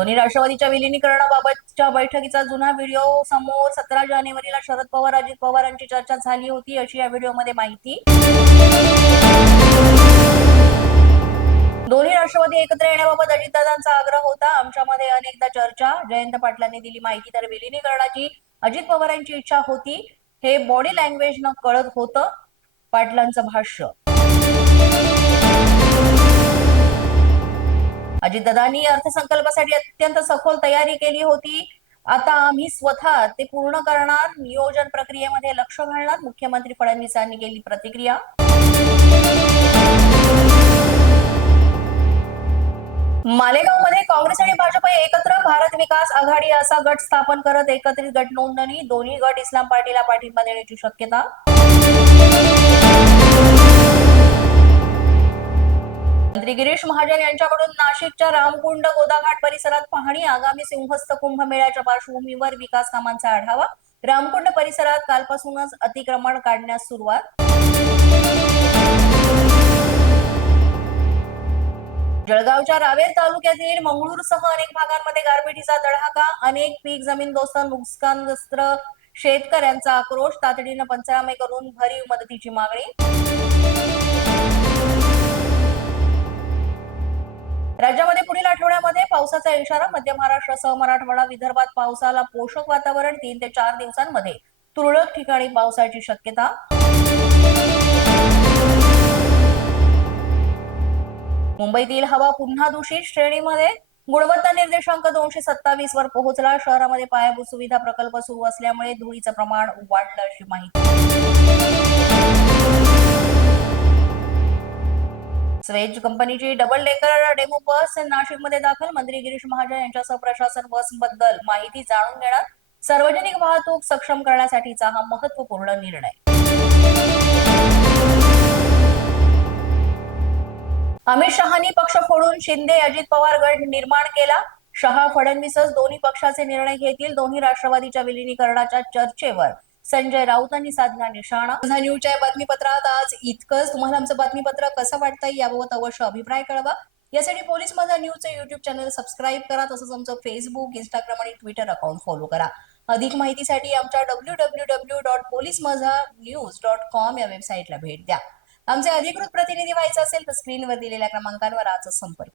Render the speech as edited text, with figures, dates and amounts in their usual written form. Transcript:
दोन्ही राष्ट्रवादीच्या विलिनीकरणाबाबतच्या बैठकीचा जुना व्हिडिओ समोर 17 जानेवारीला शरद पवार अजित पवारांची चर्चा झाली होती अशी या व्हिडिओमध्ये माहिती। दोन्ही राष्ट्रवादी एकत्र येण्याबाबत अजितदादांचा आग्रह होता। आमच्यामध्ये अनेकदा चर्चा, जयंत पाटलांनी दिली माहिती। तर विलिनीकरणाची अजित पवारांची इच्छा होती हे बॉडी लँग्वेज न कळत होतं, पाटलांचं भाष्य। अजितदादांनी अर्थसंकल्पासाठी अत्यंत सखोल तयारी केली होती। आता आम्ही स्वतः ते पूर्ण करणार, नियोजन प्रक्रियेमध्ये लक्ष घालणार, मुख्यमंत्री फडणवीसांनी केली प्रतिक्रिया। मालेगावमध्ये काँग्रेस आणि भाजप एकत्र भारत विकास आघाडी असा गट स्थापन करत एकत्रित गट नोंदणी, दोन्ही गट इस्लाम पार्टीला पाठिंबा देण्याची शक्यता। मंत्री गिरीश महाजन यांच्याकडून नाशिकच्या रामकुंड गोदाघाट परिसरात पाहणी, आगामी सिंहस्थ कुंभमेळ्याच्या पार्श्वभूमीवर विकास कामांचा आढावा। रामकुंड परिसरात कालपासूनच अतिक्रमण काढण्यास सुरुवात। जळगावच्या रावेर तालुक्यातील मंगळूरसह अनेक भागांमध्ये गारपिटीचा तडाखा, अनेक पीक जमीनदोस्त नुकसानग्रस्त शेतकऱ्यांचा आक्रोश, तातडीने पंचनामे करून भरीव मदतीची मागणी। राज्यामध्ये पुढील आठवड्यामध्ये पावसाचा इशारा, मध्य महाराष्ट्रासह मराठवाडा विदर्भात पावसाला पोषक वातावरण, 3 ते 4 दिवसांमध्ये तुरळक ठिकाणी पावसाची शक्यता। मुंबईतील हवा पुन्हा दूषित श्रेणीमध्ये, गुणवत्ता निर्देशांक 227 वर पोहोचला। शहरामध्ये पायाभूत सुविधा प्रकल्प सुरू असल्यामुळे धुळीचं प्रमाण वाढलं अशी माहिती। स्वेज कंपनीची डबल डेकर डेमो बस नाशिकमध्ये दाखल, मंत्री गिरीश महाजन यांच्यासह प्रशासन बसबद्दल माहिती जाणून घेणार, सार्वजनिक वाहतूक सक्षम करण्यासाठीचा हा महत्त्वपूर्ण निर्णय। अमित शहांनी पक्ष फोडून शिंदे अजित पवार गट निर्माण केला, शहा फडणवीसच दोन्ही पक्षाचे निर्णय घेतील, दोन्ही राष्ट्रवादीच्या विलिनीकरणाच्या चर्चेवर संजय राऊतांनी साधला निशाणा। न्यूजच्या बातमीपत्रात आज इतकंच। तुम्हाला आमचं बातमीपत्र कसं वाटतंय याबाबत अवश्य अभिप्राय कळवा। यासाठी पोलीस माझा न्यूजचं युट्यूब चॅनल सबस्क्राईब करा, तसंच आमचं फेसबुक, इंस्टाग्राम आणि ट्विटर अकाउंट फॉलो करा। अधिक माहितीसाठी आमच्या www.policemazhanews.com या वेबसाईटला भेट द्या। आमचे अधिकृत प्रतिनिधी व्हायचे असेल तर स्क्रीनवर दिलेल्या क्रमांकावर आजच संपर्क